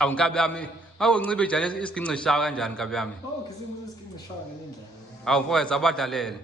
Awu Nkabi yami, mawuncibijane isiginci shawa kanjani Nkabi yami? Okay, simbuze isikini ngishaya ngenye indlela. Awu mfowethu abadlalele.